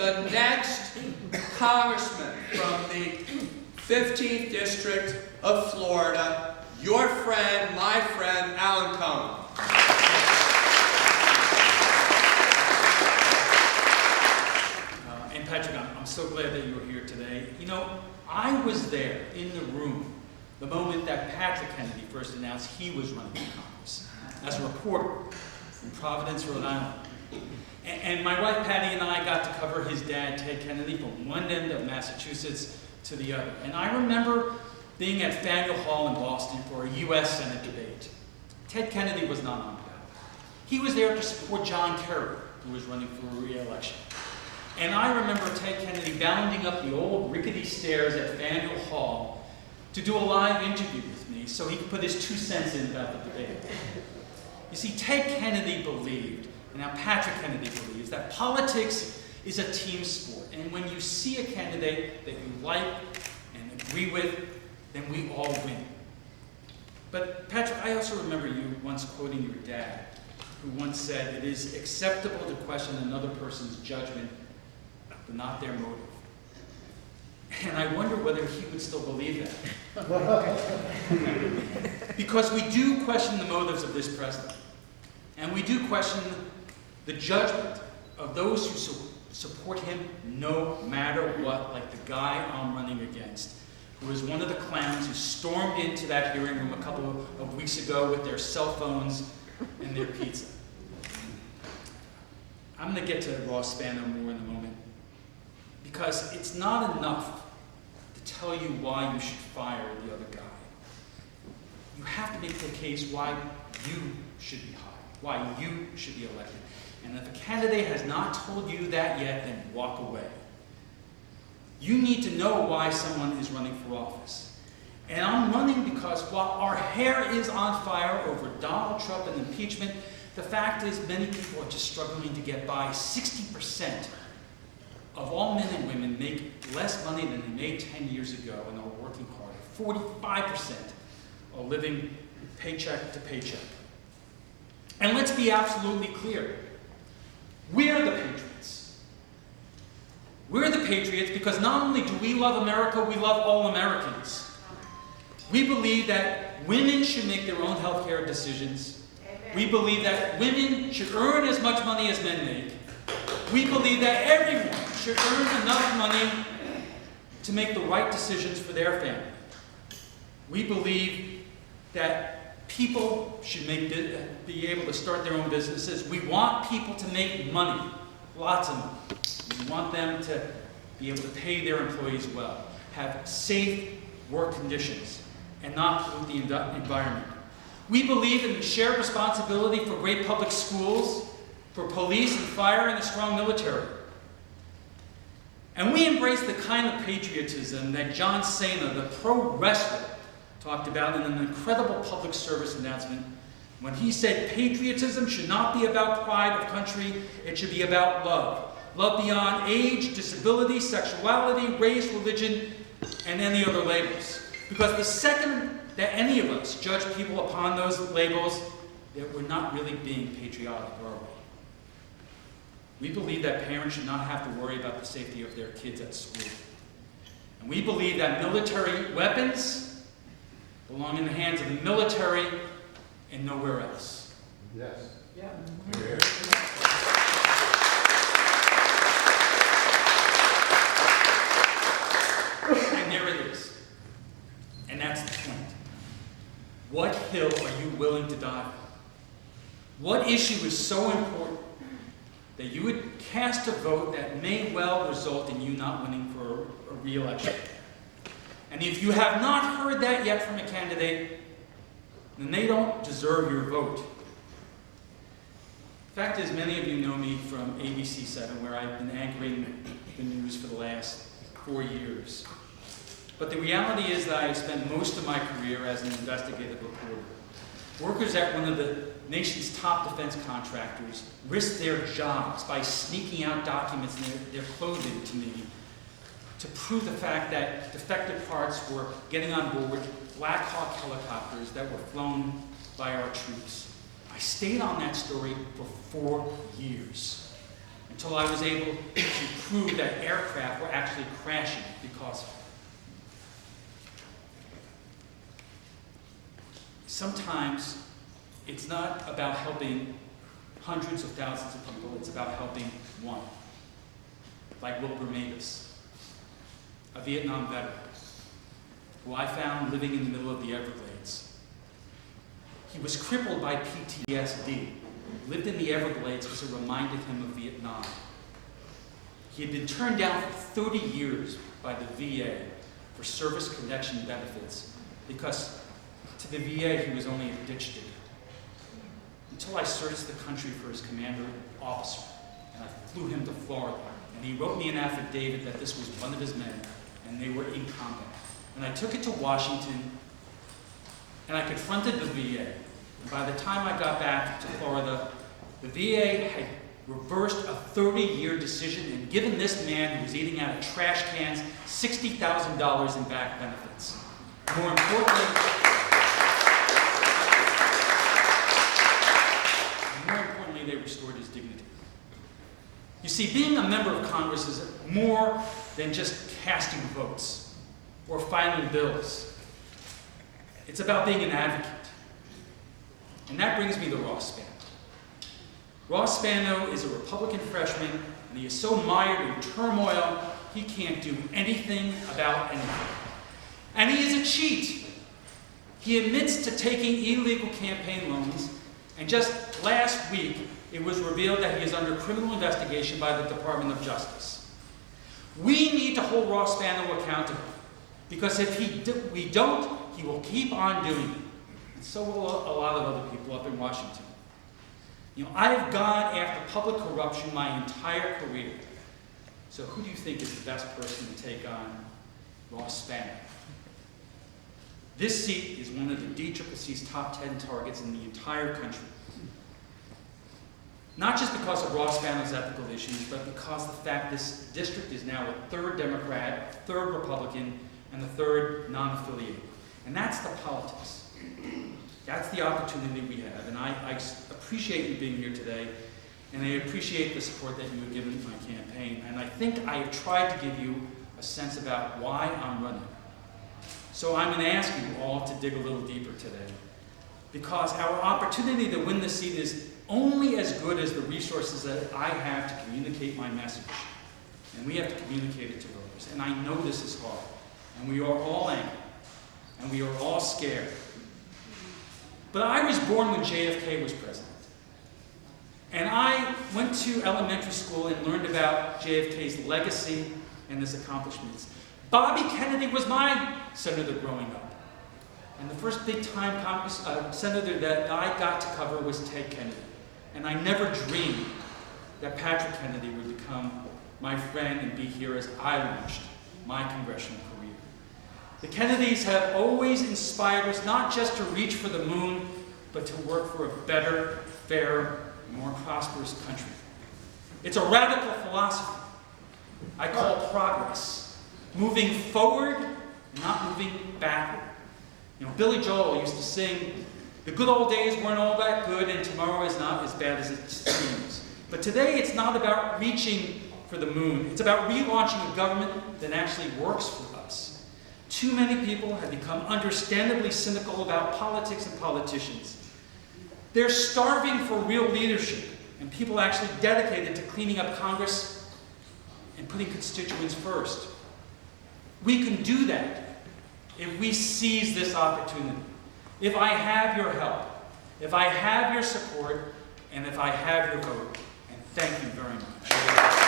the next congressman from the 15th District of Florida, your friend, my friend, Alan Cohn. And Patrick, I'm so glad that you were here today. You know, I was there in the room the moment that Patrick Kennedy first announced he was running for Congress as a reporter in Providence, Rhode Island. And my wife Patty and I got to cover his dad, Ted Kennedy, from one end of Massachusetts to the other. And I remember being at Faneuil Hall in Boston for a U.S. Senate debate. Ted Kennedy was not on ballot. He was there to support John Kerry, who was running for re-election. And I remember Ted Kennedy bounding up the old rickety stairs at Faneuil Hall to do a live interview with me so he could put his 2 cents in about the debate. You see, Ted Kennedy believed, and now Patrick Kennedy believes, that politics is a team sport. And when you see a candidate that you like and agree with, then we all win. But Patrick, I also remember you once quoting your dad, who once said, "It is acceptable to question another person's judgment, but not their motive." And I wonder whether he would still believe that. Because we do question the motives of this president. And we do question the judgment of those who support him no matter what, like the guy I'm running against, who was one of the clowns who stormed into that hearing room a couple of weeks ago with their cell phones and their pizza. I'm going to get to Ross Spano more in a moment, because it's not enough to tell you why you should fire the other guy. You have to make the case why you should be hired, why you should be elected. And if a candidate has not told you that yet, then walk away. You need to know why someone is running for office. And I'm running because while our hair is on fire over Donald Trump and impeachment, the fact is many people are just struggling to get by. 60% of all men and women make less money than they made 10 years ago and are working harder. 45% are living paycheck to paycheck. And let's be absolutely clear. We're the patriots. We're the patriots because not only do we love America, we love all Americans. We believe that women should make their own health care decisions. We believe that women should earn as much money as men make. We believe that everyone should earn enough money to make the right decisions for their family. We believe that people should be able to start their own businesses. We want people to make money, lots of money. We want them to be able to pay their employees well, have safe work conditions, and not pollute the environment. We believe in shared responsibility for great public schools, for police and fire, and a strong military. And we embrace the kind of patriotism that John Cena, the pro wrestler, talked about in an incredible public service announcement when he said patriotism should not be about pride of country, it should be about love. Love beyond age, disability, sexuality, race, religion, and any other labels. Because the second that any of us judge people upon those labels, that we're not really being patriotic, are we? We believe that parents should not have to worry about the safety of their kids at school. And we believe that military weapons belong in the hands of the military and nowhere else. Yes. Yeah. Yeah. And there it is. And that's the point. What hill are you willing to die on? What issue is so important that you would cast a vote that may well result in you not winning for a re-election? And if you have not heard that yet from a candidate, then they don't deserve your vote. The fact is, many of you know me from ABC 7, where I've been anchoring the news for the last 4 years. But the reality is that I spent most of my career as an investigative reporter. Workers at one of the nation's top defense contractors risked their jobs by sneaking out documents in their clothing to me to prove the fact that defective parts were getting on board Black Hawk helicopters that were flown by our troops. I stayed on that story for 4 years. until I was able to prove that aircraft were actually crashing because of it. Sometimes it's not about helping hundreds of thousands of people, it's about helping one. Like Wilbur Mavis, a Vietnam veteran, who I found living in the middle of the Everglades. He was crippled by PTSD. Lived in the Everglades because it reminded him of Vietnam. He had been turned down for 30 years by the VA for service connection benefits because to the VA he was only a ditch digger. Until I searched the country for his commander officer, and I flew him to Florida, and he wrote me an affidavit that this was one of his men, and they were in combat. And I took it to Washington, and I confronted the VA. And by the time I got back to Florida, the VA had reversed a 30-year decision and given this man who was eating out of trash cans $60,000 in back benefits. More importantly, they restored his dignity. You see, being a member of Congress is more than just casting votes or filing bills. It's about being an advocate. And that brings me to Ross Spano. Ross Spano is a Republican freshman, and he is so mired in turmoil, he can't do anything about anything. And he is a cheat. He admits to taking illegal campaign loans, and just last week, it was revealed that he is under criminal investigation by the Department of Justice. We need to hold Ross Spano accountable, because if we don't, he will keep on doing it. And so will a lot of other people up in Washington. You know, I've gone after public corruption my entire career. So who do you think is the best person to take on Ross Spano? This seat is one of the DCCC's top 10 targets in the entire country. Not just because of Ross Spano's ethical issues, but because of the fact this district is now a third Democrat, a third Republican, and a third non-affiliated. And that's the politics. That's the opportunity we have. And I appreciate you being here today, and I appreciate the support that you have given my campaign. And I think I have tried to give you a sense about why I'm running. So I'm going to ask you all to dig a little deeper today, because our opportunity to win this seat is only as good as the resources that I have to communicate my message. And we have to communicate it to voters. And I know this is hard. And we are all angry. And we are all scared. But I was born when JFK was president. And I went to elementary school and learned about JFK's legacy and his accomplishments. Bobby Kennedy was my senator growing up. And the first big-time senator that I got to cover was Ted Kennedy. And I never dreamed that Patrick Kennedy would become my friend and be here as I launched my congressional career. The Kennedys have always inspired us not just to reach for the moon, but to work for a better, fairer, more prosperous country. It's a radical philosophy I call progress. Moving forward, not moving backward. You know, Billy Joel used to sing, "The good old days weren't all that good, and tomorrow is not as bad as it seems." But today it's not about reaching for the moon. It's about relaunching a government that actually works for us. Too many people have become understandably cynical about politics and politicians. They're starving for real leadership, and people actually dedicated to cleaning up Congress and putting constituents first. We can do that if we seize this opportunity. If I have your help, if I have your support, and if I have your vote. And thank you very much.